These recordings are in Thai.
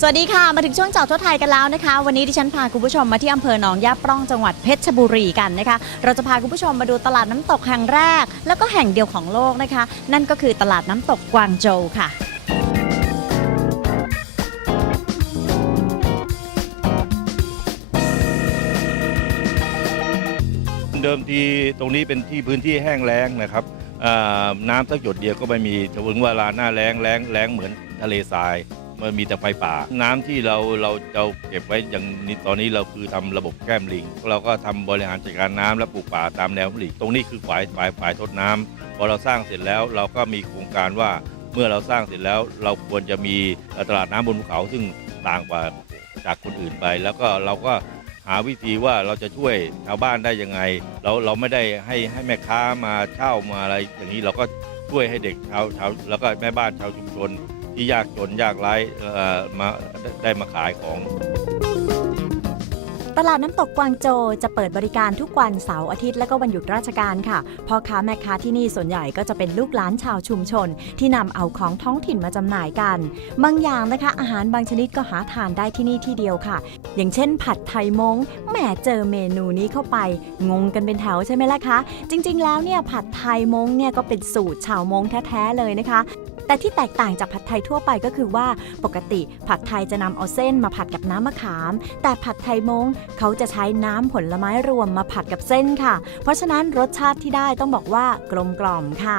สวัสดีค่ะ มาถึงช่วงเจาะทั่วไทยกันแล้วนะคะ วันนี้ดิฉันพาคุณผู้ชมมาที่อำเภอหนองยาปร่องจังหวัดเพชรบุรีกันนะคะ เราจะพาคุณผู้ชมมาดูตลาดน้ำตกแห่งแรก แล้วก็แห่งเดียวของโลกนะคะ นั่นก็คือตลาดน้ำตกกวางโจวค่ะเดิมทีตรงนี้เป็นที่พื้นที่แห้งแล้งนะครับอ่าน้ำสักหยดเดียวก็ไม่มีถึงเวลาหน้าแล้งแล้งแล้งเหมือนทะเลทราย มันมีแต่ไฟป่า น้ำที่เราเราเราเก็บไว้อย่างนี้ตอนนี้เราคือทำระบบแก้มลิง เราก็ทำบริหารจัดการน้ำและปลูกป่าตามแนวผลิตตรงนี้คือฝายฝายฝายทดน้ำพอเราสร้างเสร็จแล้วเราก็มีโครงการว่าเมื่อเราสร้างเสร็จแล้วเราควรจะมีตลาดน้ำบนภูเขาซึ่งต่างกว่าจากคนอื่นไป แล้วก็เราก็หาวิธีว่าเราจะช่วยชาวบ้านได้ยังไง เราเราไม่ได้ให้ให้แม่ค้ามาเช่ามาอะไรอย่างนี้เราก็ช่วยให้เด็กชาวชาวแล้วก็แม่บ้านชาวชุมชน ที่ยากจนยากไร้มาได้มาขายของ ตลาดน้ำตกกวางโจจะเปิดบริการทุกวันเสาร์อาทิตย์และก็วันหยุดราชการค่ะพ่อค้าแม่ค้าที่นี่ส่วนใหญ่ก็จะเป็นลูกหลานชาวชุมชน ที่นำเอาของท้องถิ่นมาจำหน่ายกัน บางอย่างนะคะ อาหารบางชนิดก็หาทานได้ที่นี่ที่เดียวค่ะ อย่างเช่น ผัดไทยมงแหมเจอเมนูนี้เข้าไป งงกันเป็นแถวใช่ไหมล่ะคะ จริง ๆ แล้วเนี่ยผัดไทยมงเนี่ยก็เป็นสูตรชาวมงแท้ๆเลยนะคะ แต่ที่แตกต่างจากผัดไทยทั่วไปก็คือว่าปกติผัดไทยจะนำเอาเส้นมาผัดกับน้ำมะขาม แต่ผัดไทยมงเขาจะใช้น้ำผลไม้รวมมาผัดกับเส้นค่ะ เพราะฉะนั้นรสชาติที่ได้ต้องบอกว่ากลมกล่อมค่ะ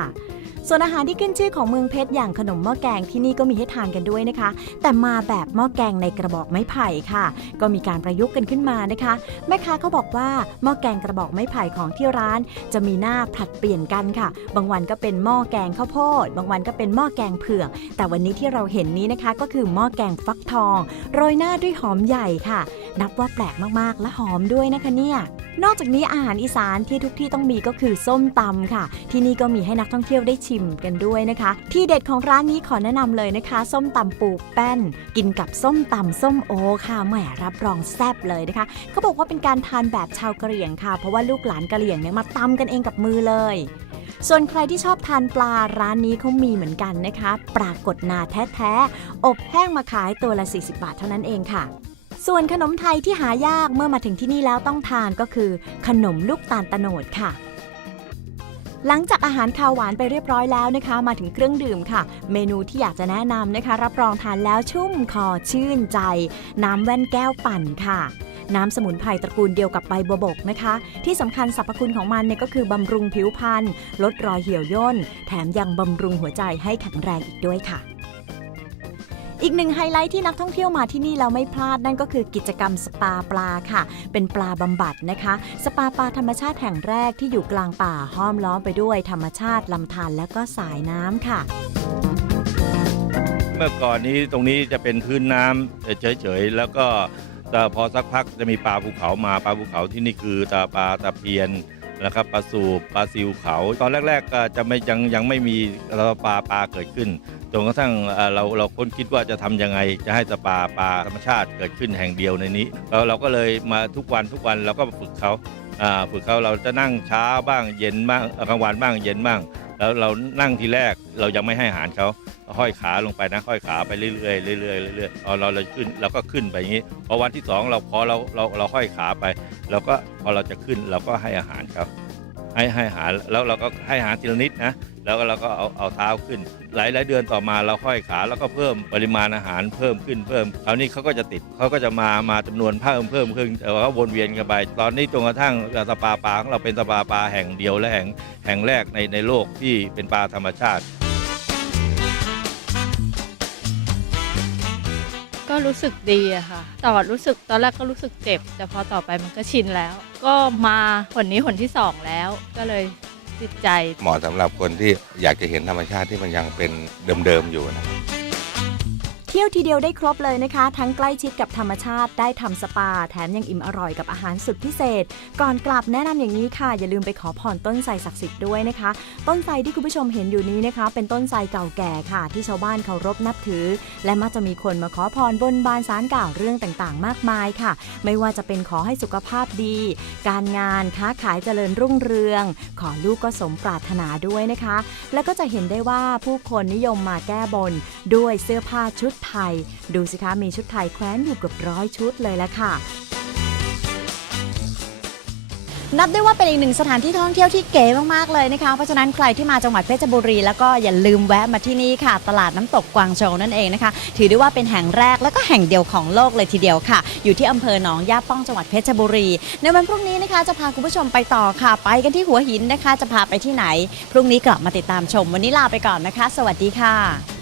ส่วนอาหารที่ขึ้นชื่อของเมืองเพชรอย่างขนมหม้อแกงที่นี่ก็มีให้ทานกันด้วยนะคะ แต่มาแบบหม้อแกงในกระบอกไม้ไผ่ค่ะ ก็มีการประยุกต์กันขึ้นมานะคะ แม่ค้าเขาบอกว่าหม้อแกงกระบอกไม้ไผ่ของที่ร้าน จะมีหน้าผลัดเปลี่ยนกันค่ะ บางวันก็เป็นหม้อแกงข้าวโพด บางวันก็เป็นหม้อแกงเผือก แต่วันนี้ที่เราเห็นนี้นะคะก็คือหม้อแกงฟักทอง โรยหน้าด้วยหอมใหญ่ค่ะ นับว่าแปลกมากๆ และหอมด้วยนะคะเนี่ยนอกจากนี้อาหารอีสานที่ทุกที่ต้องมีก็คือส้มตำค่ะ ที่นี่ก็มีให้นักท่องเที่ยวได้ชิมกันด้วยนะคะ ที่เด็ดของร้านนี้ขอแนะนำเลยนะคะ ส้มตำปูแป้น กินกับส้มตำส้มโอค่ะแหมรับรองแซ่บเลยนะคะเขาบอกว่าเป็นการทานแบบชาวกะเหรี่ยงค่ะ เพราะว่าลูกหลานกะเหรี่ยงเนี่ยมาตำกันเองกับมือเลยส่วนใครที่ชอบทานปลาร้านนี้เขามีเหมือนกันนะคะ ปรากฏนาแท้ๆ อบแห้งมาขายตัวละ 40 บาทเท่านั้นเองค่ะ ส่วนขนมไทยที่หายากเมื่อมาถึงที่นี่แล้วต้องทานก็คือ ขนมลูกตาลตะโนดค่ะ หลังจากอาหารคาวหวานไปเรียบร้อยแล้วนะคะ มาถึงเครื่องดื่มค่ะ เมนูที่อยากจะแนะนำนะคะ รับรองทานแล้วชุ่มคอชื่นใจ น้ำแว่นแก้วปั่นค่ะน้ำสมุนไพรตระกูลเดียวกับใบบัวบกนะคะ ที่สำคัญสรรพคุณของมันเนี่ยก็คือบำรุงผิวพรรณลดรอยเหี่ยวย่น แถมยังบำรุงหัวใจให้แข็งแรงอีกด้วยค่ะ อีกหนึ่งไฮไลท์ที่นักท่องเที่ยวมาที่นี่แล้วไม่พลาดนั่นก็คือกิจกรรมสปาปลาค่ะ เป็นปลาบำบัดนะคะ สปาปลาธรรมชาติแห่งแรกที่อยู่กลางป่าห้อมล้อมไปด้วยธรรมชาติลำธารและก็สายน้ำค่ะ เมื่อก่อนนี้ตรงนี้จะเป็นพื้นน้ำเฉยๆ แล้วก็แต่พอสักพักจะมีปลาภูเขามาปลาภูเขาที่นี่คือตาปลาตะเพียนนะครับปลาสูบปลาซิวเขา ตอนแรกๆก็จะไม่ยังยังไม่มีปลาปลาเกิดขึ้น จนกระทั่งเราเราค้นคิดว่าจะทำยังไง จะให้สปาปลาธรรมชาติเกิดขึ้นแห่งเดียวในนี้เราเราก็เลยมาทุกวันทุกวันเราก็ฝึกเขาฝึกเขาเราจะนั่งเช้าบ้างเย็นบ้างกลางวันบ้างเย็นบ้าง แล้วเรานั่งทีแรกเรายังไม่ให้อาหารเขาห้อยขาลงไปนะห้อยขาไปเรื่อยๆเรื่อยๆเรื่อยๆพอเราเราขึ้นเราก็ขึ้นไปอย่างนี้พอวันที่สองเราพอเราเราเราห้อยขาไปเราก็พอเราจะขึ้นเราก็ให้อาหารเขาให้ให้อาหารแล้วเราก็ให้อาหารทีละนิดนะ แล้วก็เราก็เอาเอาเท้าขึ้น หลายหลายเดือนต่อมาเราห้อยขาแล้วก็เพิ่มปริมาณอาหารเพิ่มขึ้นเพิ่มคราวนี้เขาก็จะติดเขาก็จะมามาจำนวนเพิ่มเพิ่มขึ้นแต่ว่าวนเวียนกันไป ตอนนี้จนกระทั่งสปาปลาของเราเป็นสปาปลาแห่งเดียวและแห่งแห่งแรกในในโลกที่เป็นปลาธรรมชาติ ก็รู้สึกดีอะค่ะตอนรู้สึกตอนแรกก็รู้สึกเจ็บ แต่พอต่อไปมันก็ชินแล้ว ก็มาหนนี้หนที่สองแล้วก็เลย ติดใจ เหมาะสำหรับคนที่อยากจะเห็นธรรมชาติที่มันยังเป็นเดิมๆอยู่นะ เที่ยวทีเดียวได้ครบเลยนะคะ ทั้งใกล้ชิดกับธรรมชาติได้ทำสปา แถมยังอิ่มอร่อยกับอาหารสุดพิเศษ ก่อนกลับแนะนำอย่างนี้ค่ะ อย่าลืมไปขอพรต้นไทรศักดิ์สิทธิ์ด้วยนะคะ ต้นไทรที่คุณผู้ชมเห็นอยู่นี้นะคะ เป็นต้นไทรเก่าแก่ค่ะ ที่ชาวบ้านเคารพนับถือ และมักจะมีคนมาขอพรบนบานสารกล่าวเรื่องต่างๆ มากมายค่ะ ไม่ว่าจะเป็นขอให้สุขภาพดี การงานค้าขายเจริญรุ่งเรือง ขอลูกก็สมปรารถนาด้วยนะคะ แล้วก็จะเห็นได้ว่าผู้คนนิยมมาแก้บนด้วยเสื้อผ้าชุดไทย ดูสิคะมีชุดไทยแคว้นอยู่เกือบร้อยชุดเลยละค่ะนับได้ว่าเป็นอีกหนึ่งสถานที่ท่องเที่ยวที่เก๋มาก ๆ เลยนะคะ เพราะฉะนั้นใครที่มาจังหวัดเพชรบุรี แล้วก็อย่าลืมแวะมาที่นี่ค่ะ ตลาดน้ำตกกวางโจวนั่นเองนะคะ ถือได้ว่าเป็นแห่งแรกแล้วก็แห่งเดียวของโลกเลยทีเดียวค่ะ อยู่ที่อำเภอหนองย่าป้องจังหวัดเพชรบุรี ในวันพรุ่งนี้นะคะจะพาคุณผู้ชมไปต่อค่ะ ไปกันที่หัวหินนะคะ จะพาไปที่ไหน พรุ่งนี้กลับมาติดตามชม วันนี้ลาไปก่อนนะคะ สวัสดีค่ะ